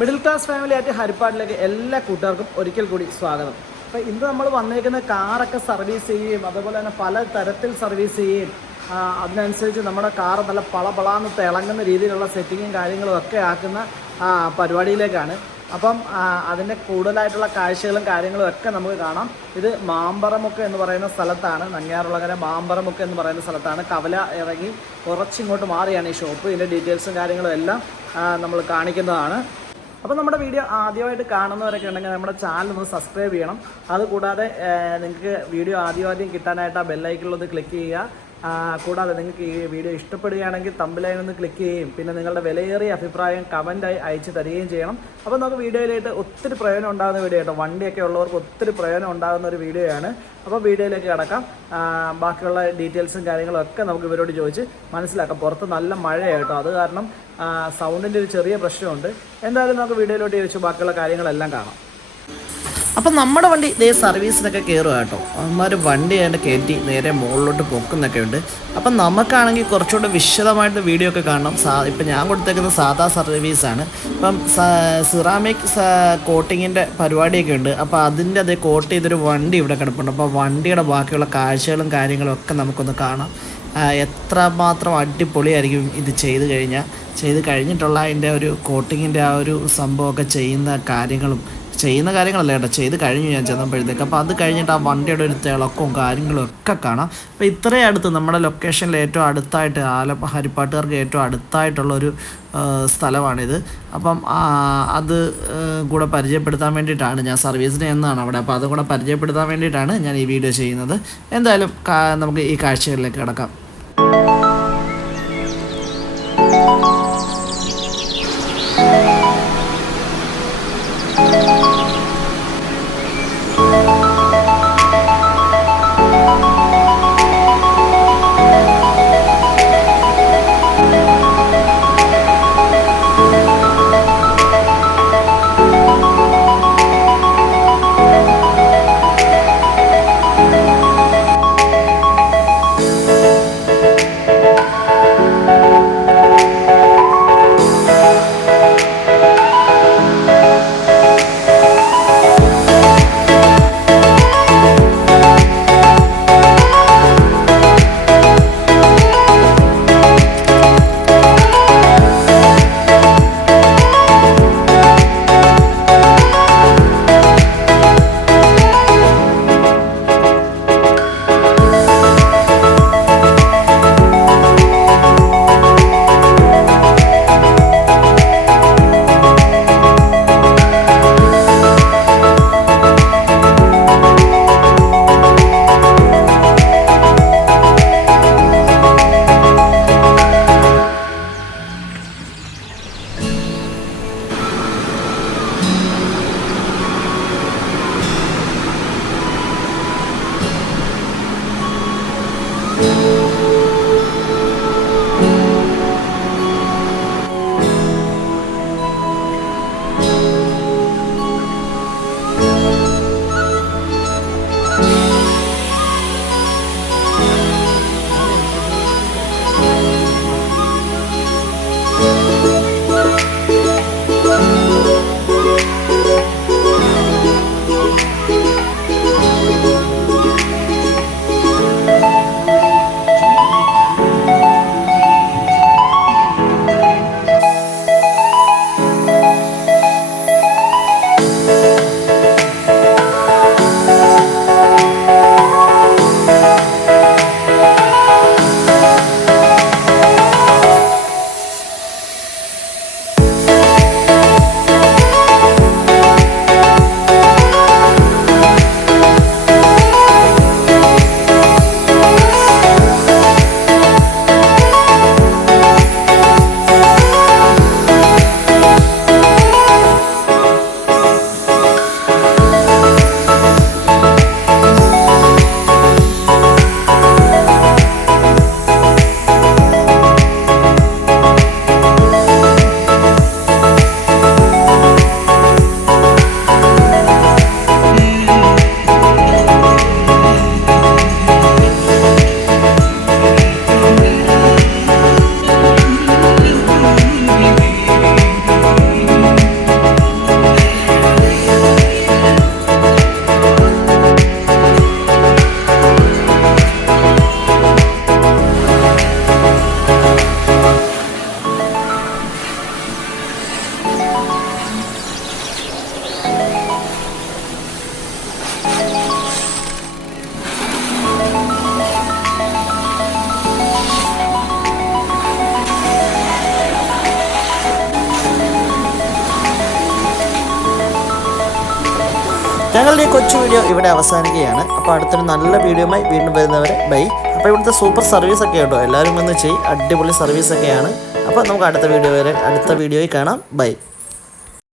Middle class family ആയിട്ട് ഹരിപ്പാടിലേക്ക് എല്ലാ കൂട്ടുകാർക്കും ഒരിക്കൽ കൂടി സ്വാഗതം. അപ്പോൾ ഇന്ന് നമ്മൾ വന്നേക്കുന്ന കാറൊക്കെ സർവീസ് ചെയ്യുകയും അതുപോലെ തന്നെ പല തരത്തിൽ സർവീസ് ചെയ്യുകയും അതിനനുസരിച്ച് നമ്മുടെ കാറ് നല്ല പളപളാന്ന് തിളങ്ങുന്ന രീതിയിലുള്ള സെറ്റിങ്ങും കാര്യങ്ങളും ഒക്കെ ആക്കുന്ന പരിപാടിയിലേക്കാണ്. അപ്പം അതിൻ്റെ കൂടുതലായിട്ടുള്ള കാഴ്ചകളും കാര്യങ്ങളും ഒക്കെ നമുക്ക് കാണാം. ഇത് മാമ്പറമുക്ക് എന്ന് പറയുന്ന സ്ഥലത്താണ്, നങ്ങ്യാറുളകര മാമ്പറമുക്ക് എന്ന് പറയുന്ന സ്ഥലത്താണ്. കവല ഇറങ്ങി കുറച്ചിങ്ങോട്ട് മാറിയാണ് ഈ ഷോപ്പ്. ഇതിൻ്റെ ഡീറ്റെയിൽസും കാര്യങ്ങളും എല്ലാം നമ്മൾ കാണിക്കുന്നതാണ്. അപ്പോൾ നമ്മുടെ വീഡിയോ ആദ്യമായിട്ട് കാണുന്നവരൊക്കെ ഉണ്ടെങ്കിൽ നമ്മുടെ ചാനൽ ഒന്ന് സബ്സ്ക്രൈബ് ചെയ്യണം. അതുകൂടാതെ നിങ്ങൾക്ക് വീഡിയോ ആദ്യം കിട്ടാനായിട്ട് ആ ബെല്ലൈക്കണിലൊന്ന് ക്ലിക്ക് ചെയ്യുക. കൂടാതെ നിങ്ങൾക്ക് ഈ വീഡിയോ ഇഷ്ടപ്പെടുകയാണെങ്കിൽ തമ്പിലൈൻ ഒന്ന് ക്ലിക്ക് ചെയ്യുകയും പിന്നെ നിങ്ങളുടെ വിലയേറിയ അഭിപ്രായം കമൻറ്റായി അയച്ചു തരികയും ചെയ്യണം. അപ്പോൾ നമുക്ക് വീഡിയോയിലായിട്ട് ഒത്തിരി പ്രയോജനം ഉണ്ടാകുന്ന വീഡിയോ കേട്ടോ. വണ്ടിയൊക്കെ ഉള്ളവർക്ക് ഒത്തിരി പ്രയോജനം ഉണ്ടാകുന്ന ഒരു വീഡിയോയാണ്. അപ്പോൾ വീഡിയോയിലേക്ക് കിടക്കാം. ബാക്കിയുള്ള ഡീറ്റെയിൽസും കാര്യങ്ങളും ഒക്കെ നമുക്ക് ഇവരോട് ചോദിച്ച് മനസ്സിലാക്കാം. പുറത്ത് നല്ല മഴയായിട്ടോ, അത് കാരണം സൗണ്ടിൻ്റെ ഒരു ചെറിയ പ്രശ്നമുണ്ട്. എന്തായാലും നമുക്ക് വീഡിയോയിലോട്ട് ചോദിച്ചു ബാക്കിയുള്ള കാര്യങ്ങളെല്ലാം കാണാം. അപ്പം നമ്മുടെ വണ്ടി ഇതേ സർവീസിനൊക്കെ കയറുക കേട്ടോ. അവന്മാർ വണ്ടി അതിൻ്റെ കയറ്റി നേരെ മുകളിലോട്ട് പൊക്കുന്നൊക്കെ ഉണ്ട്. അപ്പം നമുക്കാണെങ്കിൽ കുറച്ചുകൂടെ വിശദമായിട്ട് വീഡിയോ ഒക്കെ കാണണം. ഇപ്പം ഞാൻ കൊടുത്തേക്കുന്നത് സാധാ സർവീസാണ്. ഇപ്പം സിറാമിക് കോട്ടിങ്ങിൻ്റെ പരിപാടിയൊക്കെ ഉണ്ട്. അപ്പോൾ അതിൻ്റെ അതേ കോട്ട് ചെയ്തൊരു വണ്ടി ഇവിടെ കിടപ്പുണ്ട്. അപ്പോൾ വണ്ടിയുടെ ബാക്കിയുള്ള കാഴ്ചകളും കാര്യങ്ങളും ഒക്കെ നമുക്കൊന്ന് കാണാം. എത്രമാത്രം അടിപൊളിയായിരിക്കും ഇത് ചെയ്ത് കഴിഞ്ഞിട്ടുള്ള അതിൻ്റെ ഒരു കോട്ടിങ്ങിൻ്റെ ആ ഒരു സംഭവമൊക്കെ ചെയ്യുന്ന കാര്യങ്ങളല്ല കേട്ടോ, ചെയ്ത് കഴിഞ്ഞു ഞാൻ ചെന്നപ്പോഴത്തേക്ക്. അപ്പോൾ അത് കഴിഞ്ഞിട്ട് ആ വണ്ടിയുടെ ഒരു തിളക്കവും കാര്യങ്ങളും ഒക്കെ കാണാം. അപ്പോൾ ഇത്രയും അടുത്ത് നമ്മുടെ ലൊക്കേഷനിൽ ഏറ്റവും അടുത്തായിട്ട് ഹരിപ്പാട്ടുകാർക്ക് ഏറ്റവും അടുത്തായിട്ടുള്ളൊരു സ്ഥലമാണിത്. അപ്പം അത് കൂടെ പരിചയപ്പെടുത്താൻ വേണ്ടിയിട്ടാണ് ഞാൻ സർവീസിന് എന്നാണ് അവിടെ. അപ്പോൾ അതും കൂടെ പരിചയപ്പെടുത്താൻ വേണ്ടിയിട്ടാണ് ഞാൻ ഈ വീഡിയോ ചെയ്യുന്നത്. എന്തായാലും നമുക്ക് ഈ കാഴ്ചകളിലേക്ക് കിടക്കാം. ഞങ്ങളുടെ ഈ കൊച്ചു വീഡിയോ ഇവിടെ അവസാനിക്കുകയാണ്. അപ്പോൾ അടുത്തൊരു നല്ല വീഡിയോയുമായി വീണ്ടും വരുന്നവരെ ബൈ. അപ്പോൾ ഇവിടുത്തെ സൂപ്പർ സർവീസൊക്കെ കേട്ടോ, എല്ലാവരും ഒന്ന് ചെയ്യും, അടിപൊളി സർവീസൊക്കെയാണ്. അപ്പോൾ നമുക്ക് അടുത്ത വീഡിയോയിൽ കാണാം. ബൈ.